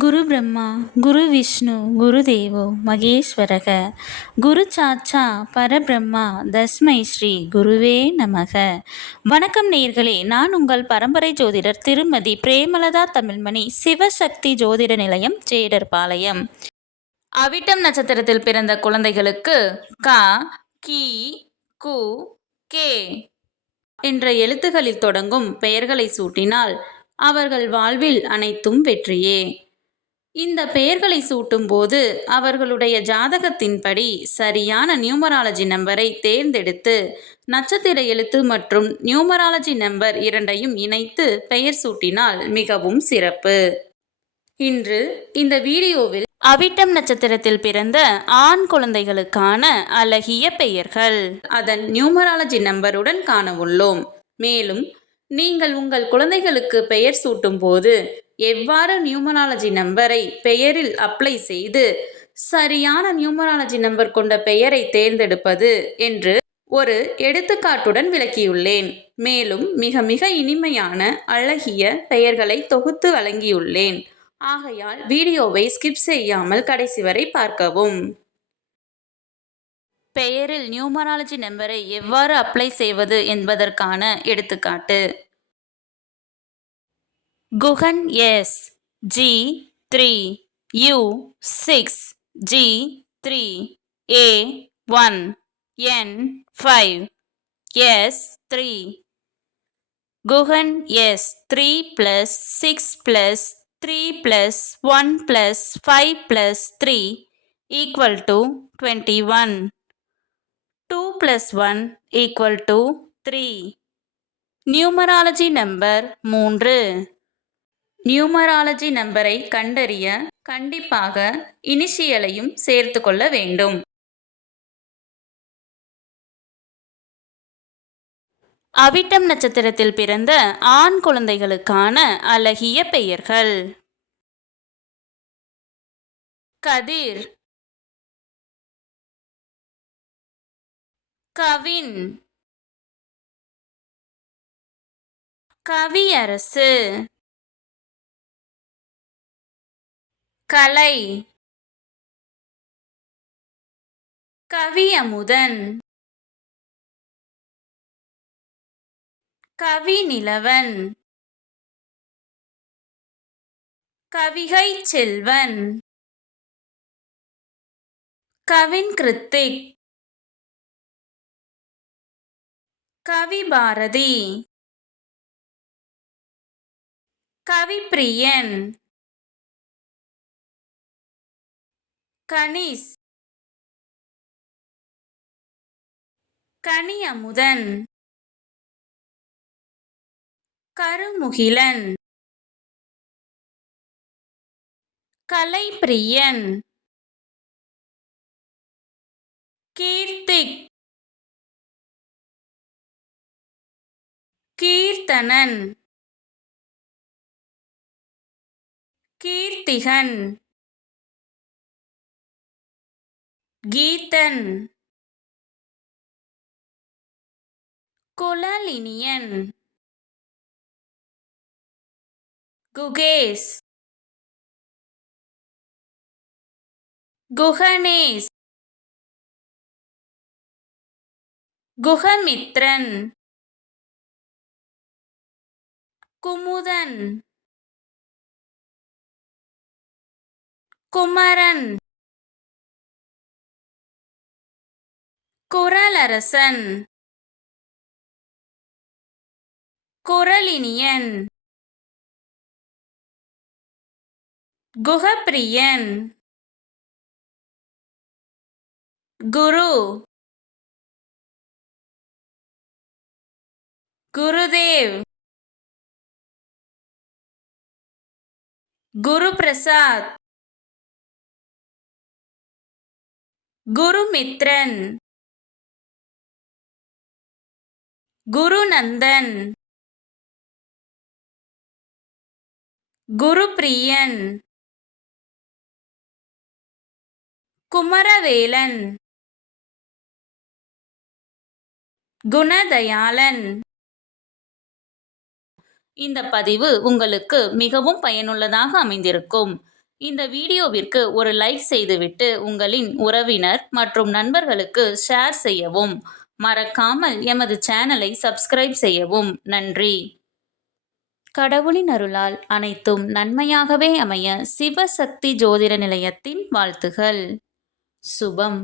குரு பிரம்மா குரு விஷ்ணு குரு தேவோ மகேஸ்வரக குரு சாட்சா பரபிரம்மா தஸ்மை ஸ்ரீ குருவே நமக. வணக்கம் நேயர்களே, நான் உங்கள் பரம்பரை ஜோதிடர் திருமதி பிரேமலதா தமிழ்மணி, சிவசக்தி ஜோதிட நிலையம், ஜேடர்பாளையம். அவிட்டம் நட்சத்திரத்தில் பிறந்த குழந்தைகளுக்கு க, கி, கு, கே என்ற எழுத்துகளில் தொடங்கும் பெயர்களை சூட்டினால் அவர்கள் வாழ்வில் அனைத்தும் வெற்றியே. இந்த பெயர்களை சூட்டும் போது அவர்களுடைய ஜாதகத்தின்படி சரியான நியூமராலஜி நம்பரை தேர்ந்தெடுத்து நட்சத்திர எழுத்து மற்றும் நியூமராலஜி நம்பர் இரண்டையும் இணைத்து பெயர் சூட்டினால் மிகவும் சிறப்பு. இன்று இந்த வீடியோவில் அவிட்டம் நட்சத்திரத்தில் பிறந்த ஆண் குழந்தைகளுக்கான அழகிய பெயர்கள் அதன் நியூமராலஜி நம்பருடன் காண உள்ளோம். மேலும் நீங்கள் உங்கள் குழந்தைகளுக்கு பெயர் சூட்டும் போது எவ்வாறு நியூமராலஜி நம்பரை பெயரில் அப்ளை செய்து சரியான நியூமராலஜி நம்பர் கொண்ட பெயரை தேர்ந்தெடுப்பது என்று ஒரு எடுத்துக்காட்டுடன் விளக்கியுள்ளேன். மேலும் மிக மிக இனிமையான அழகிய பெயர்களை தொகுத்து வழங்கியுள்ளேன். ஆகையால் வீடியோவை ஸ்கிப் செய்யாமல் கடைசி வரை பார்க்கவும். பெயரில் நியூமராலஜி நம்பரை எவ்வாறு அப்ளை செய்வது என்பதற்கான எடுத்துக்காட்டு. Guhan S G3 U6 G3 A1 N5 S3 Guhan S 3 + 6 + 3 + 1 + 5 + 3 = 21. 2 + 1 = 3. Numerology number 3. Numerology நம்பரை கண்டறிய கண்டிப்பாக இனிஷியலையும் சேர்த்து கொள்ள வேண்டும். அவிட்டம் நட்சத்திரத்தில் பிறந்த ஆண் குழந்தைகளுக்கான அழகிய பெயர்கள். கதிர், கவின், கவியரசு, கலை, கவியமுதன், கவிநிலவன், கவிகை செல்வன், கவின் கிருத்திக், கவிபாரதி, கவிப்பிரியன், கனிஷ், கனியமுதன், கருமுகிலன், கலைப்பிரியன், கீர்த்திக், கீர்த்தனன், கீர்த்திகன், கீதன், குழலினியன், குகேஷ், குகணேஷ், குகமித்ரன், குமுதன், குமரன், குறளரசன், குறளினியன், குகப்பிரியன், குரு, குருதேவ், குருபிரசாத், குருமித்ரன், குருநந்தன், குருப்பிரியன், குமரவேலன், குணதயாளன். இந்த பதிவு உங்களுக்கு மிகவும் பயனுள்ளதாக அமைந்திருக்கும். இந்த வீடியோவிற்கு ஒரு லைக் செய்துவிட்டு உங்களின் உறவினர் மற்றும் நண்பர்களுக்கு ஷேர் செய்யவும். மறக்காமல் எமது சேனலை சப்ஸ்கிரைப் செய்யவும். நன்றி. கடவுளின் அருளால் அனைத்தும் நன்மையாகவே அமைய சிவசக்தி ஜோதிட நிலையத்தின் வாழ்த்துகள். சுபம்.